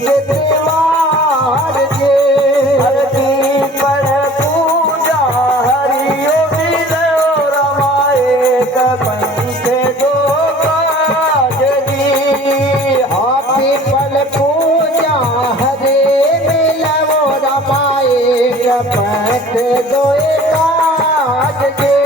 के त्योहार जे हरती पर पूजा हरियो मिलो रमाए पंखे दो काज जी हाथी पल पूजा हरे मिलवो रमाए पंख दोए काज जे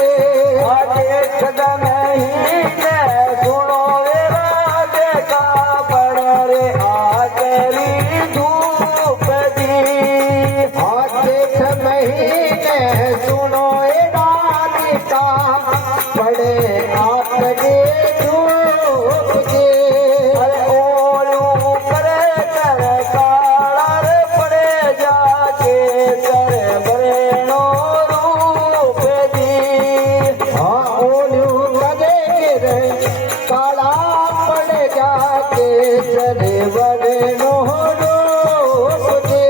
जेठ महीने सुनो रे राजे का पड़ रे आकरी धूप दी जेठ महीने सुनो राधिका पड़े आपके धूप जे अरे ओलू करे कर काला रे पड़े जाके कर बरेनो रूप दी ओलू कदे गिरे काला पड़ जाके चले बड़े रूप जे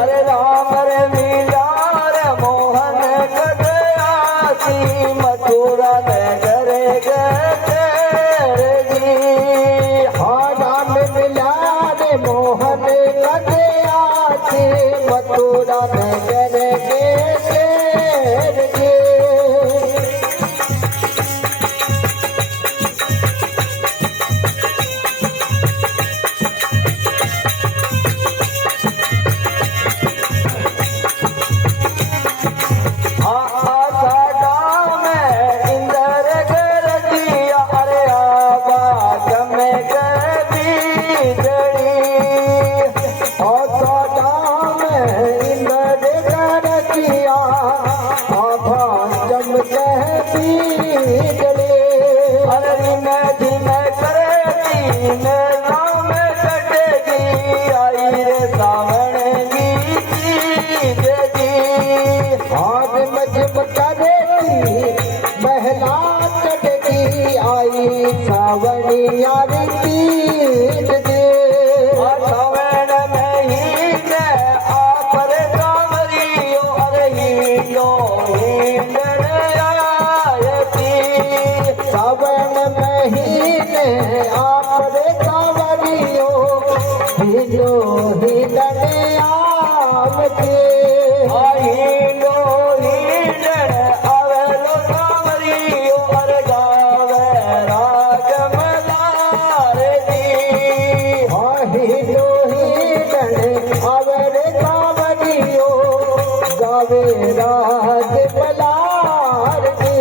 अरे राम रे मीरा रे मोहन कदयासी मथुरा नगर गए जी राम मिला रे मोहन कदे आसे मथुरा नगर के शेर जे महिला चढ़ती आई सावनिया रीत जे सावण महीने आपर कांवरियो अरे हीलो हींदड़ आयती सावन महीने आपरे कांवरियो हिलो हिलने आवते हीलो हींदड़ आवेलो कांवरियो अरे गावे राग मदार दी हिलो हिलने आवरे कांवरियो गावे राज बलार दे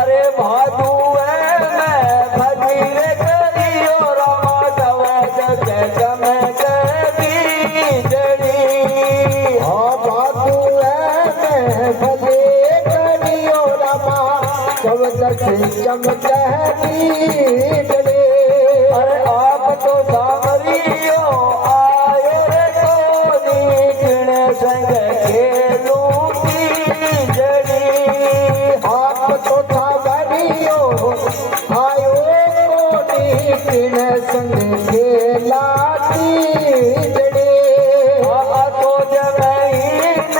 अरे भादू है मैं भगीर करियो रामा दवा जग चमक बीजड़ी बाबू है भले करियो रमा चमक चमक बीजड़े अरे आप तो सामरियो आयो रे कोनी किण संग खेलू बीजड़ी आप तो सावरियो आयो कोनी किण संग खेला बीजड़े तो जमीन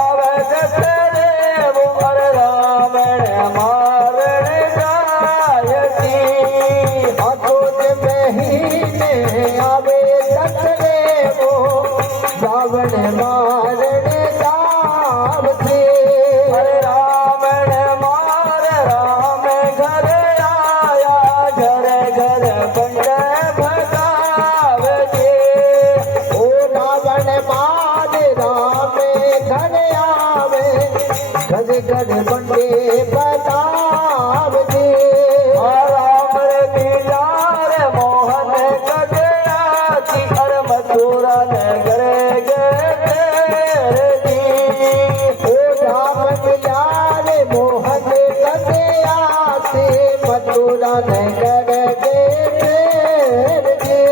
अवध करे वो अरे रावण मारण जायती अतुज महीने आवे दसरे वो रावण मारण जावते अरे रावण मार राम घर आया घर घर बंड भगावजे ओ रावण मार राम घर आवे घर घर बंडे बतावते राम मीरार मोहन कदयासी अर मथुरा नगर गए ओ राम मिलार मोहन कदे आसे मथुरा नगर के फेर जे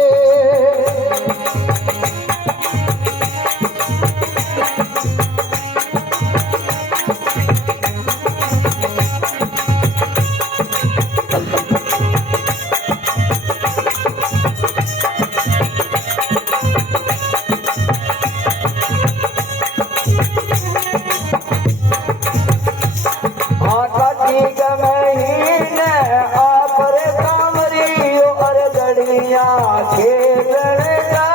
कार्तिक महीने आप रे कांवरियो अर गड़िया खेलने जा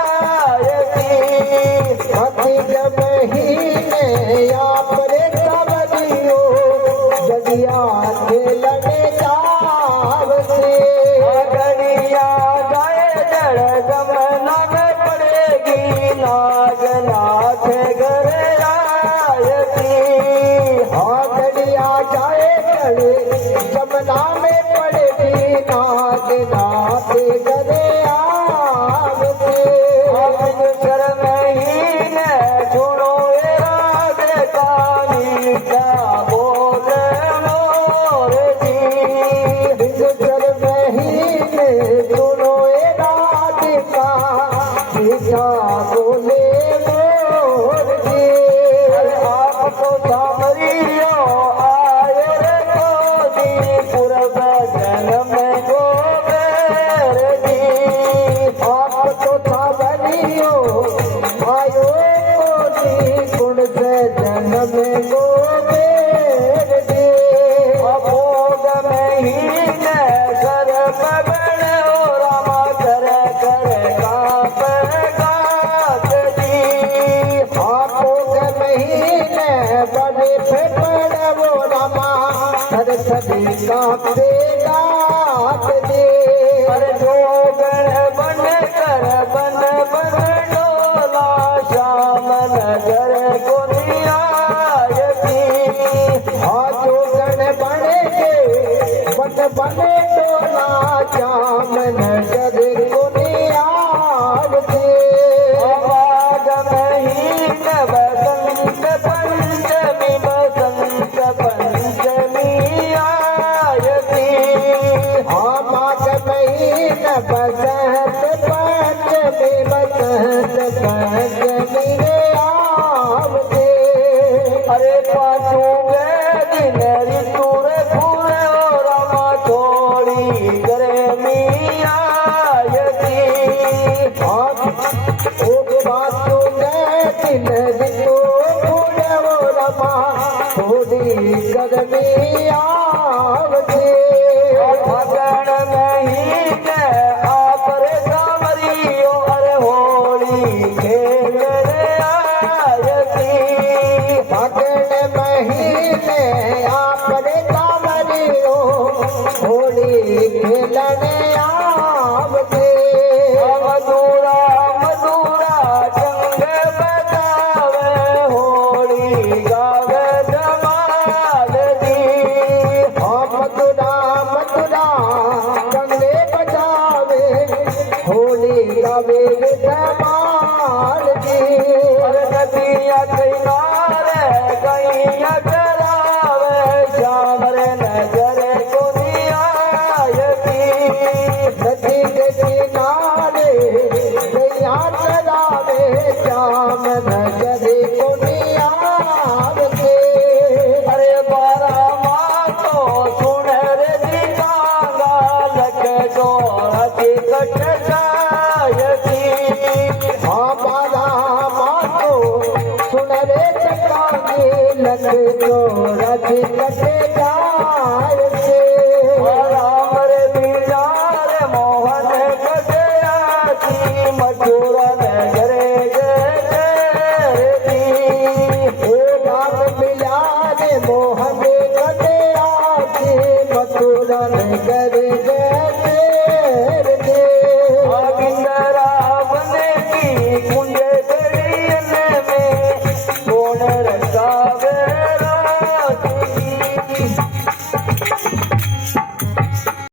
के नाथ करे आवते बिन शर्म ही न सुनो ये राग कानी क्या बोले मोर जी बिन शर्म ही ने सुनो ए राधिका क्या बोले मोर जी आपको सामरियो आयो रे गोदी पूर्व जन्म गोबर जी आप तो था बनियो आयो मोदी गुण से जन्म गोबेर जी अभोग में ही न कर पवन रामा कर कर काप गात जी आपो महीने बड़े फेफड़ वो रमा हर सदी कांपे गात दे पर जोगण बन कर बन बन डोला श्याम नजर को नियायती हाथो गण बने के बन बने डोला श्याम नजर को नियावते आवाज महीन बसंत पंचमी बसंत पंचमी आयती आमाग महीने बसंत पंचमी बसंत पंचमी रे आवते अरे पाछू गए दिन ऋतुर फूल रामा थोड़ी गर्मी आयती थोड़ी गर्मी आवते फगण महीन आपर सामरियो अरे होली खेल आयती फगण महीने आपने कामरियो होली खेलने आवते मधुरा मधुरा चंग बजावे होली गावे धमाल दी मथुरा मथुरा गंगे बजावे होली गावे धमाल